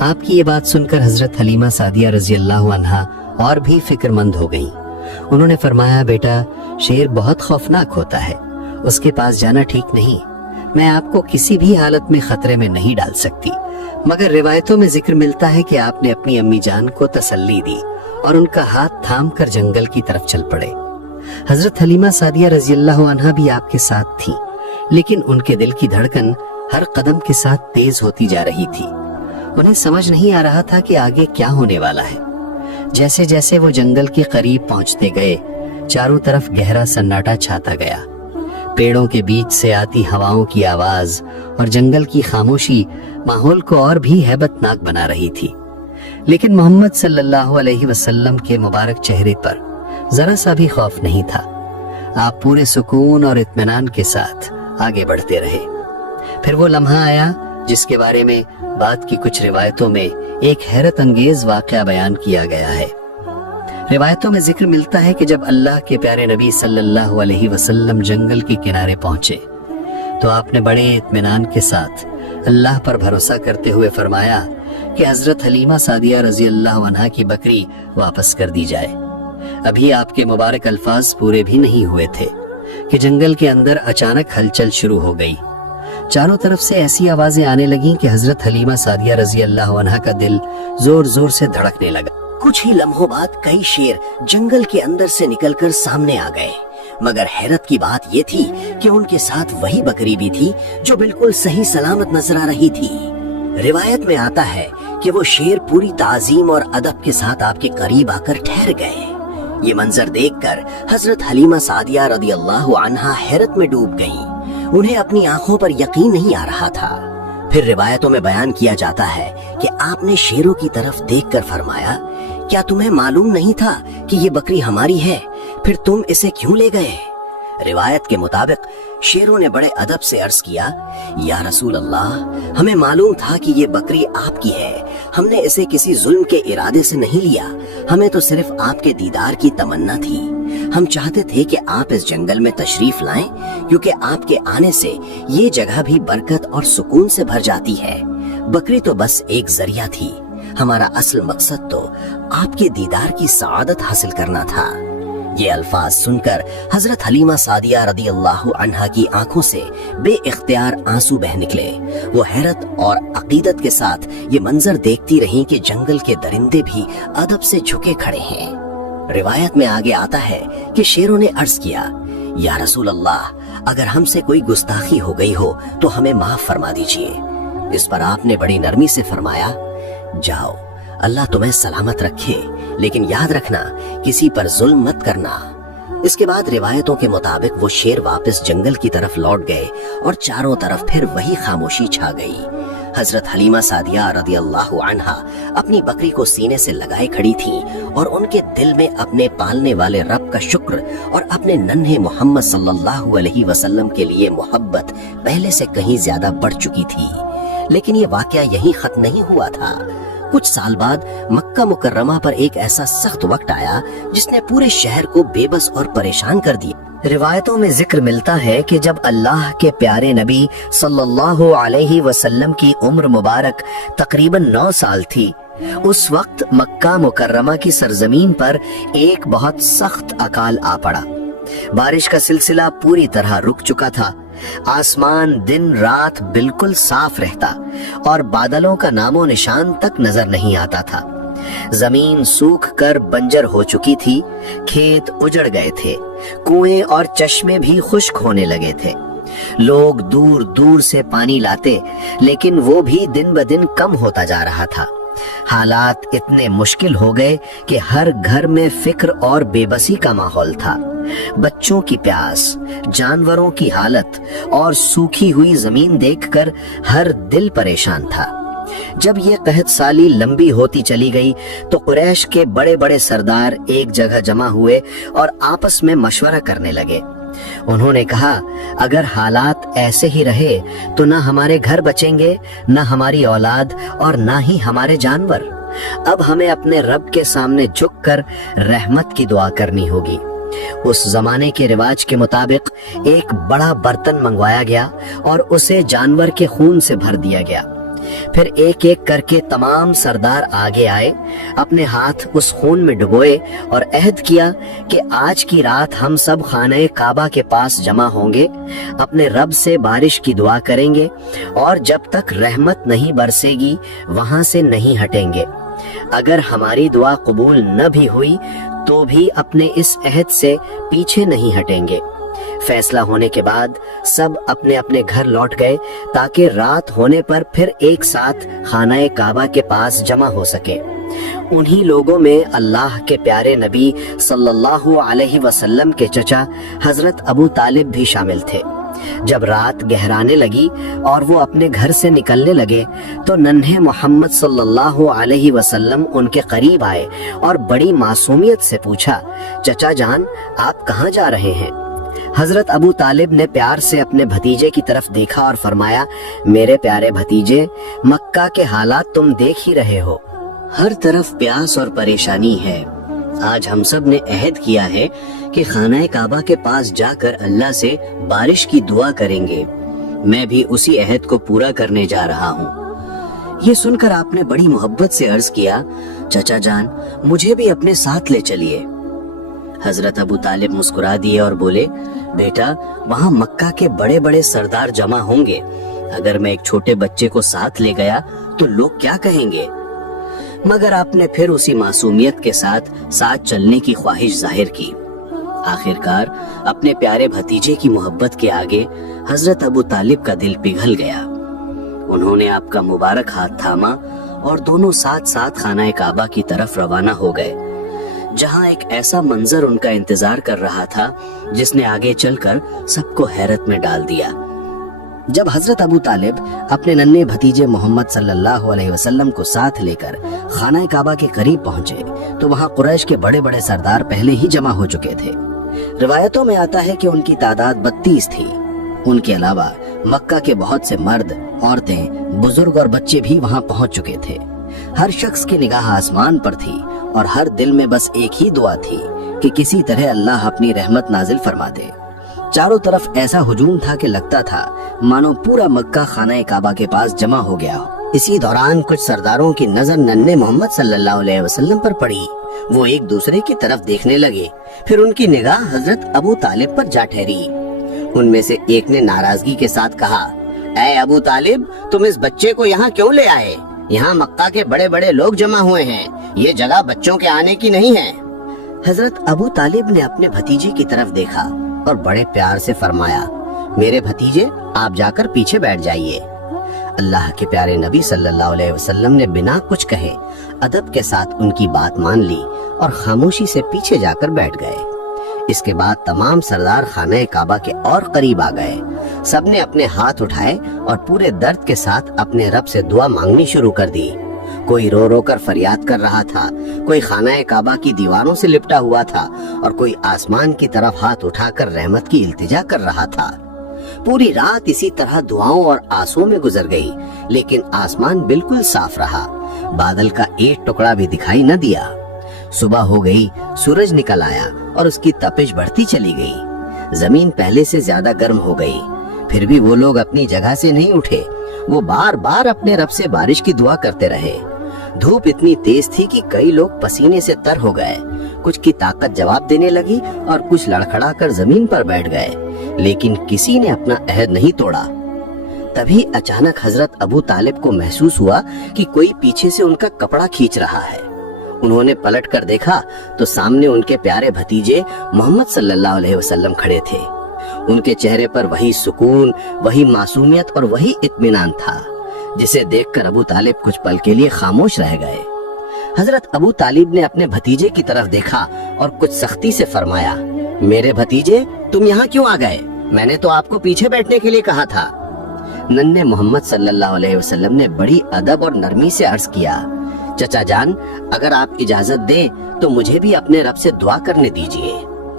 آپ کی یہ بات سنکر حضرت حلیمہ سعدیہ رضی اللہ عنہا اور بھی فکر مند ہو گئیں۔ انہوں نے فرمایا، بیٹا شیر بہت خوفناک ہوتا ہے، اس کے پاس جانا ٹھیک نہیں، میں آپ کو کسی بھی حالت میں خطرے میں نہیں ڈال سکتی۔ مگر روایتوں میں ذکر ملتا ہے کہ آپ نے اپنی امی جان کو تسلی دی اور ان کا ہاتھ تھام کر جنگل کی طرف چل پڑے۔ حضرت حلیمہ سعدیہ رضی اللہ عنہا بھی آپ کے ساتھ تھیں، لیکن ان کے دل کی دھڑکن ہر قدم کے ساتھ تیز ہوتی جا رہی تھی۔ انہیں سمجھ نہیں آ رہا تھا کہ آگے کیا ہونے والا ہے۔ جیسے جیسے وہ جنگل کے قریب پہنچتے گئے، چاروں طرف گہرا سناٹا چھاتا گیا۔ پیڑوں کے بیچ سے آتی ہواؤں کی آواز اور جنگل کی خاموشی ماحول کو اور بھی ہیبت ناک بنا رہی تھی، لیکن محمد صلی اللہ علیہ وسلم کے مبارک چہرے پر ذرا سا بھی خوف نہیں تھا۔ آپ پورے سکون اور اطمینان کے ساتھ آگے بڑھتے رہے۔ پھر وہ لمحہ آیا جس کے بارے میں بعد کی کچھ روایتوں میں ایک حیرت انگیز واقعہ بیان کیا گیا ہے۔ روایتوں میں ذکر ملتا ہے کہ جب اللہ کے پیارے نبی صلی اللہ علیہ وسلم جنگل کے کنارے پہنچے تو آپ نے بڑے اطمینان کے ساتھ اللہ پر بھروسہ کرتے ہوئے فرمایا کہ حضرت حلیمہ سعدیہ رضی اللہ عنہا کی بکری واپس کر دی جائے۔ ابھی آپ کے مبارک الفاظ پورے بھی نہیں ہوئے تھے کہ جنگل کے اندر اچانک ہلچل شروع ہو گئی۔ چاروں طرف سے ایسی آوازیں آنے لگیں کہ حضرت حلیمہ سعدیہ رضی اللہ عنہا کا دل زور زور سے دھڑکنے لگا۔ کچھ ہی لمحوں بعد کئی شیر جنگل کے اندر سے نکل کر سامنے آ گئے، مگر حیرت کی بات یہ تھی کہ ان کے ساتھ وہی بکری بھی تھی جو بالکل صحیح سلامت نظر آ رہی تھی۔ روایت میں آتا ہے کہ وہ شیر پوری تعظیم اور ادب کے ساتھ آپ کے قریب آ کر ٹھہر گئے۔ یہ منظر دیکھ کر حضرت حلیمہ سعدیہ رضی اللہ عنہا حیرت میں ڈوب گئیں۔ انہیں اپنی آنکھوں پر یقین نہیں آ رہا تھا۔ پھر روایتوں میں بیان کیا جاتا ہے کہ آپ نے شیروں کی طرف دیکھ کر فرمایا، کیا تمہیں معلوم نہیں تھا کہ یہ بکری ہماری ہے؟ پھر تم اسے کیوں لے گئے؟ روایت کے مطابق شیروں نے بڑے ادب سے عرض کیا، یا رسول اللہ، ہمیں معلوم تھا کہ یہ بکری آپ کی ہے، ہم نے اسے کسی ظلم کے ارادے سے نہیں لیا، ہمیں تو صرف آپ کے دیدار کی تمنا تھی۔ ہم چاہتے تھے کہ آپ اس جنگل میں تشریف لائیں، کیونکہ آپ کے آنے سے یہ جگہ بھی برکت اور سکون سے بھر جاتی ہے۔ بکری تو بس ایک ذریعہ تھی، ہمارا اصل مقصد تو آپ کے دیدار کی سعادت حاصل کرنا تھا۔ یہ الفاظ سن کر حضرت حلیمہ سعدیہ رضی اللہ عنہا کی آنکھوں سے بے اختیار آنسو بہ نکلے۔ وہ حیرت اور عقیدت کے ساتھ یہ منظر دیکھتی رہیں کہ جنگل کے درندے بھی ادب سے جھکے کھڑے ہیں۔ روایت میں آگے آتا ہے کہ شیروں نے عرض کیا، یا رسول اللہ، اگر ہم سے کوئی گستاخی ہو گئی ہو تو ہمیں معاف فرما دیجیے۔ اس پر آپ نے بڑی نرمی سے فرمایا، جاؤ، اللہ تمہیں سلامت رکھے، لیکن یاد رکھنا کسی پر ظلم مت کرنا۔ اس کے بعد روایتوں کے مطابق وہ شیر واپس جنگل کی طرف لوٹ گئے اور چاروں طرف پھر وہی خاموشی چھا گئی۔ حضرت حلیمہ سعدیہ رضی اللہ عنہا اپنی بکری کو سینے سے لگائے کھڑی تھیں اور ان کے دل میں اپنے پالنے والے رب کا شکر اور اپنے ننھے محمد صلی اللہ علیہ وسلم کے لیے محبت پہلے سے کہیں زیادہ بڑھ چکی تھی۔ لیکن یہ واقعہ یہی ختم نہیں ہوا تھا۔ کچھ سال بعد مکہ مکرمہ پر ایک ایسا سخت وقت آیا جس نے پورے شہر کو بے بس اور پریشان کر دیا۔ روایتوں میں ذکر ملتا ہے کہ جب اللہ کے پیارے نبی صلی اللہ علیہ وسلم کی عمر مبارک تقریباً 9 سال تھی، اس وقت مکہ مکرمہ کی سرزمین پر ایک بہت سخت اکال آ پڑا۔ بارش کا سلسلہ پوری طرح رک چکا تھا، آسمان دن رات بالکل صاف رہتا اور بادلوں کا نام و نشان تک نظر نہیں آتا تھا۔ زمین سوکھ کر بنجر ہو چکی تھی، کھیت اجڑ گئے تھے، کنویں اور چشمے بھی خشک ہونے لگے تھے۔ لوگ دور دور سے پانی لاتے، لیکن وہ بھی دن بدن کم ہوتا جا رہا تھا۔ حالات اتنے مشکل ہو گئے کہ ہر گھر میں فکر اور بے بسی کا ماحول تھا۔ بچوں کی پیاس، جانوروں کی حالت اور سوکھی ہوئی زمین دیکھ کر ہر دل پریشان تھا۔ جب یہ قحط سالی لمبی ہوتی چلی گئی تو قریش کے بڑے بڑے سردار ایک جگہ جمع ہوئے اور آپس میں مشورہ کرنے لگے۔ انہوں نے کہا، اگر حالات ایسے ہی رہے تو نہ ہمارے گھر بچیں گے، نہ ہماری اولاد اور نہ ہی ہمارے جانور۔ اب ہمیں اپنے رب کے سامنے جھک کر رحمت کی دعا کرنی ہوگی۔ اس زمانے کے رواج کے مطابق ایک بڑا برتن منگوایا گیا اور اسے جانور کے خون سے بھر دیا گیا۔ پھر ایک ایک کر کے تمام سردار آگے آئے، اپنے ہاتھ اس خون میں ڈبوئے اور عہد کیا کہ آج کی رات ہم سب خانہ کعبہ کے پاس جمع ہوں گے، اپنے رب سے بارش کی دعا کریں گے اور جب تک رحمت نہیں برسے گی وہاں سے نہیں ہٹیں گے۔ اگر ہماری دعا قبول نہ بھی ہوئی تو بھی اپنے اس عہد سے پیچھے نہیں ہٹیں گے۔ فیصلہ ہونے کے بعد سب اپنے اپنے گھر لوٹ گئے تاکہ رات ہونے پر پھر ایک ساتھ خانہ کعبہ کے پاس جمع ہو سکے۔ انہی لوگوں میں اللہ کے پیارے نبی صلی اللہ علیہ وسلم کے چچا حضرت ابو طالب بھی شامل تھے۔ جب رات گہرانے لگی اور وہ اپنے گھر سے نکلنے لگے تو ننھے محمد صلی اللہ علیہ وسلم ان کے قریب آئے اور بڑی معصومیت سے پوچھا، چچا جان آپ کہاں جا رہے ہیں؟ حضرت ابو طالب نے پیار سے اپنے بھتیجے کی طرف دیکھا اور فرمایا، میرے پیارے بھتیجے، مکہ کے حالات تم دیکھ ہی رہے ہو، ہر طرف پیاس اور پریشانی ہے۔ آج ہم سب نے عہد کیا ہے کہ خانہ کعبہ کے پاس جا کر اللہ سے بارش کی دعا کریں گے۔ میں بھی اسی عہد کو پورا کرنے جا رہا ہوں۔ یہ سن کر آپ نے بڑی محبت سے عرض کیا، چچا جان مجھے بھی اپنے ساتھ لے چلیے۔ حضرت ابو طالب مسکرا دیے اور بولے، بیٹا وہاں مکہ کے بڑے بڑے سردار جمع ہوں گے، اگر میں ایک چھوٹے بچے کو ساتھ لے گیا تو لوگ کیا کہیں گے؟ مگر آپ نے پھر اسی معصومیت کے ساتھ چلنے کی خواہش ظاہر کی۔ آخرکار اپنے پیارے بھتیجے کی محبت کے آگے حضرت ابو طالب کا دل پگھل گیا۔ انہوں نے آپ کا مبارک ہاتھ تھاما اور دونوں ساتھ ساتھ خانہ کعبہ کی طرف روانہ ہو گئے، جہاں ایک ایسا منظر ان کا انتظار کر رہا تھا جس نے آگے چل کر سب کو حیرت میں ڈال دیا۔ جب حضرت ابو طالب اپنے ننھے بھتیجے محمد صلی اللہ علیہ وسلم کو ساتھ لے کر خانہ کعبہ کے قریب پہنچے تو وہاں قریش کے بڑے بڑے سردار پہلے ہی جمع ہو چکے تھے۔ روایتوں میں آتا ہے کہ ان کی تعداد 32 تھی۔ ان کے علاوہ مکہ کے بہت سے مرد، عورتیں، بزرگ اور بچے بھی وہاں پہنچ چکے تھے۔ ہر شخص کی نگاہ آسمان پر تھی اور ہر دل میں بس ایک ہی دعا تھی کہ کسی طرح اللہ اپنی رحمت نازل فرما دے۔ چاروں طرف ایسا ہجوم تھا کہ لگتا تھا مانو پورا مکہ خانہ کعبہ کے پاس جمع ہو گیا ہو۔ اسی دوران کچھ سرداروں کی نظر ننھے محمد صلی اللہ علیہ وسلم پر پڑی۔ وہ ایک دوسرے کی طرف دیکھنے لگے، پھر ان کی نگاہ حضرت ابو طالب پر جا ٹھہری۔ ان میں سے ایک نے ناراضگی کے ساتھ کہا، اے ابو طالب تم اس بچے کو یہاں کیوں لے آئے؟ یہاں مکہ کے بڑے بڑے لوگ جمع ہوئے ہیں، یہ جگہ بچوں کے آنے کی نہیں ہے۔ حضرت ابو طالب نے اپنے بھتیجے کی طرف دیکھا اور بڑے پیار سے فرمایا، میرے بھتیجے آپ جا کر پیچھے بیٹھ جائیے۔ اللہ کے پیارے نبی صلی اللہ علیہ وسلم نے بنا کچھ کہے ادب کے ساتھ ان کی بات مان لی اور خاموشی سے پیچھے جا کر بیٹھ گئے۔ اس کے بعد تمام سردار خانہ کعبہ کے اور قریب آ گئے۔ سب نے اپنے ہاتھ اٹھائے اور پورے درد کے ساتھ اپنے رب سے دعا مانگنی شروع کر دی۔ کوئی رو رو کر فریاد کر رہا تھا، کوئی خانہ کعبہ کی دیواروں سے لپٹا ہوا تھا اور کوئی آسمان کی طرف ہاتھ اٹھا کر رحمت کی التجا کر رہا تھا۔ پوری رات اسی طرح دعاؤں اور آسوں میں گزر گئی، لیکن آسمان بالکل صاف رہا، بادل کا ایک ٹکڑا بھی دکھائی نہ دیا۔ صبح ہو گئی، سورج نکل آیا اور اس کی تپش بڑھتی چلی گئی۔ زمین پہلے سے زیادہ گرم ہو گئی، پھر بھی وہ لوگ اپنی جگہ سے نہیں اٹھے۔ وہ بار بار اپنے رب سے بارش کی دعا کرتے رہے۔ دھوپ اتنی تیز تھی کہ کئی لوگ پسینے سے تر ہو گئے، کچھ کی طاقت جواب دینے لگی اور کچھ لڑکھڑا کر زمین پر بیٹھ گئے، لیکن کسی نے اپنا عہد نہیں توڑا۔ تبھی اچانک حضرت ابو طالب کو محسوس ہوا کہ کوئی پیچھے سے ان کا کپڑا کھینچ رہا ہے۔ انہوں نے پلٹ کر دیکھا تو سامنے ان کے پیارے بھتیجے محمد صلی اللہ علیہ وسلم کھڑے تھے۔ ان کے چہرے پر وہی سکون، وہی معصومیت اور وہی اطمینان تھا، جسے دیکھ کر ابو طالب کچھ پل کے لیے خاموش رہ گئے۔ حضرت ابو طالب نے اپنے بھتیجے کی طرف دیکھا اور کچھ سختی سے فرمایا، میرے بھتیجے تم یہاں کیوں آ گئے؟ میں نے تو آپ کو پیچھے بیٹھنے کے لیے کہا تھا۔ ننھے محمد صلی اللہ علیہ وسلم نے بڑی ادب اور نرمی سے عرض کیا، چچا جان اگر آپ اجازت دیں تو مجھے بھی اپنے رب سے دعا کرنے دیجیے،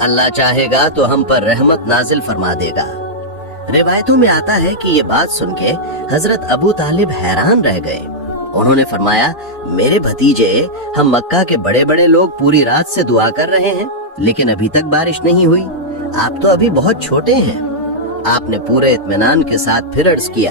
اللہ چاہے گا تو ہم پر رحمت نازل فرما دے گا۔ روایتوں میں آتا ہے کہ یہ بات سن کے حضرت ابو طالب حیران رہ گئے۔ انہوں نے فرمایا، میرے بھتیجے ہم مکہ کے بڑے بڑے لوگ پوری رات سے دعا کر رہے ہیں لیکن ابھی تک بارش نہیں ہوئی، آپ تو ابھی بہت چھوٹے ہیں۔ آپ نے پورے اطمینان کے ساتھ پھر عرض کیا،